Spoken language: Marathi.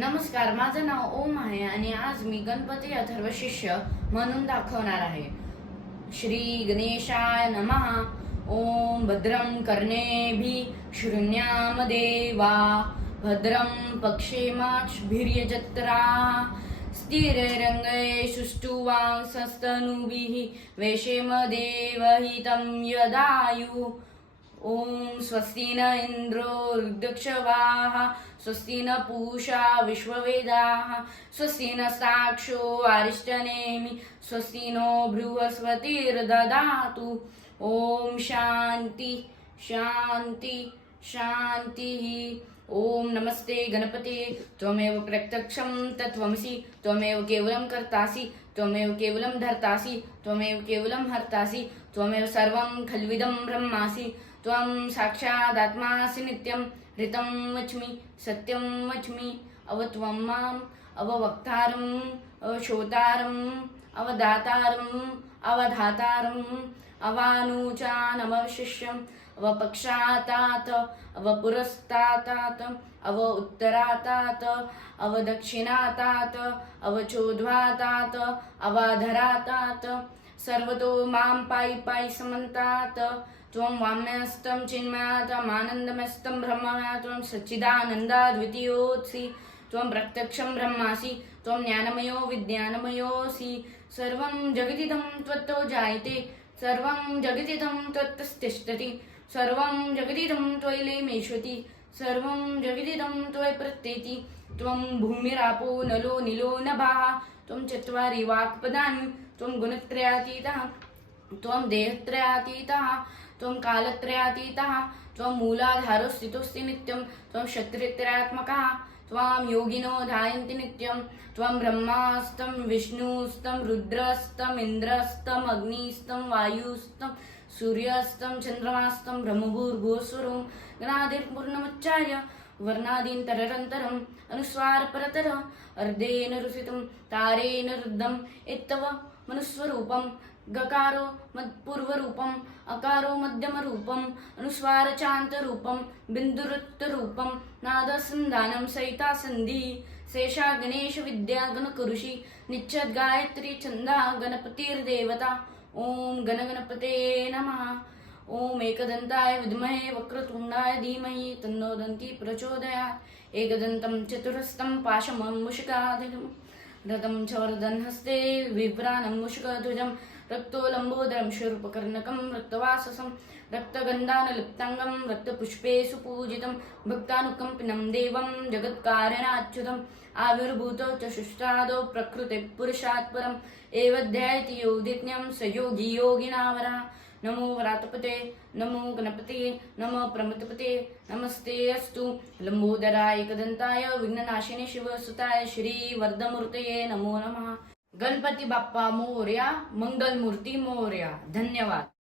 नमस्कार, माझं नाव ओम आहे आणि आज मी गणपती अथर्व शिष्य म्हणून दाखवणार आहे. श्री गणेशाय नमः. ओम भद्रं कर्णेभिः शृण्याम देवा भद्रं पक्षेमाक्षभिर्यजत्राः स्थिरैरङ्गैः सुष्ठुवांसस्तनूभिः वेशेम देवहितं यदायुः. ओम स्वस्ति न इंद्रो वृद्धक्षवाः स्वस्ति न पूषा विश्ववेदाः स्वस्ति न साक्षो अरिष्टनेमि स्वस्ति नो बृहस्पतिर्ददातु. ओम शांति शांति शांतिः. ओम नमस्ते गणपते. त्वमेव प्रत्यक्षं तत्त्वमसि त्वमेव केवलं कर्तासि त्वमेव केवलं धर्तासि त्वमेव केवलं हर्तासि त्वमेव सर्वं खल्विदं ब्रह्मासि त्वं साक्षादात्मासि नित्यं ऋतं वच्मि सत्यं वच्मि. अवत्वं माम् अववक्तारम् अवश्रोतारम् अवदातारम् अवधातारम् अवानुचानवशिष्यम् अवपक्षातात् अवपुरस्तातात् अव उत्तरातात् अवदक्षिणातात् अवचोद्वातात् अवाधरातात् सर्वतो मां पायि पायि समन्तात्. त्वं वाम्यस्तं चिन्मयात्म आनन्दमस्तं ब्रह्मया त्वं सच्चिदानन्दाद्वितीयोऽसि त्वं प्रत्यक्षं ब्रह्मासि त्वं ज्ञानमयो विज्ञानमयोऽसि. सर्वं जगदिदं त्वत्तो जायते सर्वं जगदिदं त्वत्तिष्ठति सर्वं जगदिदं त्वयि लीमेष्यति सर्वं जगदिदं त्वयि प्रत्येति. त्वं भूमिरापो नलो नीलो नभः त्वं चत्वारि वाक्पदानि त्वं गुणत्रयातीतः त्वं देहत्रयातीतः त्वं कालत्रयातीतः त्वं मूलाधारो स्थितोऽसि नित्यं त्वं क्षत्रियत्रयात्मकः त्वां योगिनो ध्यायन्ति नित्यं. त्वं ब्रह्मास्तं विष्णुस्तं रुद्रस्तं इन्द्रस्तं अग्निस्तं वायुस्तं सूर्यस्तं चन्द्रमास्तं ब्रह्मभूर्भुवस्वरं गणादिर्पूर्णमुच्चार्य वर्णादीन् तररन्तरम् अनुस्वार परतर अर्धेन रुसितं तारेण रुद्धम् इत्तव मनुस्वरूपं. गकारो पूर्वरूपम् अकारो मध्यमरूपम् अनुस्वार चान्तरूपं बिन्दुरुत्तरूपं नादसन्धानं सहिता सन्धि शेषा गणेश विद्या गणकऋषि निश्चद गायत्री छंदा गणपतिर्देवता. ओम गणगणपते नमः. ओम एकदंताय विद्महे वक्रतुंडाय धीमहि तन्नो दन्ती प्रचोदयात्. एकदन्तं चतुरस्तं पाशमं मुषिकाधरम् रथं च वरदन्हस्ते विभ्राणं मुषिकध्वजं रक्तोलम्बोदरं शूर्पकर्णकं रक्तवाससं रक्तगन्धानुलिप्ताङ्गं रक्तपुष्पे सुपूजितं भक्तानुकम्पिनं देवं जगत्कारणाच्युतम्. आविर्भूतो च शुष्टादौ प्रकृते पुरुषात् परम् एवध्यायति योगिज्ञं स योगी योगिनावरः. नमो व्रातपते नमो गणपते नमो प्रमथपते नमस्ते अस्तु लंबोदराय एकदंताय विघ्ननाशिने शिवसुताय श्री वरदमूर्तये नमो नमः. गणपती बाप्पा मोरया. मंगलमूर्ती मोरया. धन्यवाद.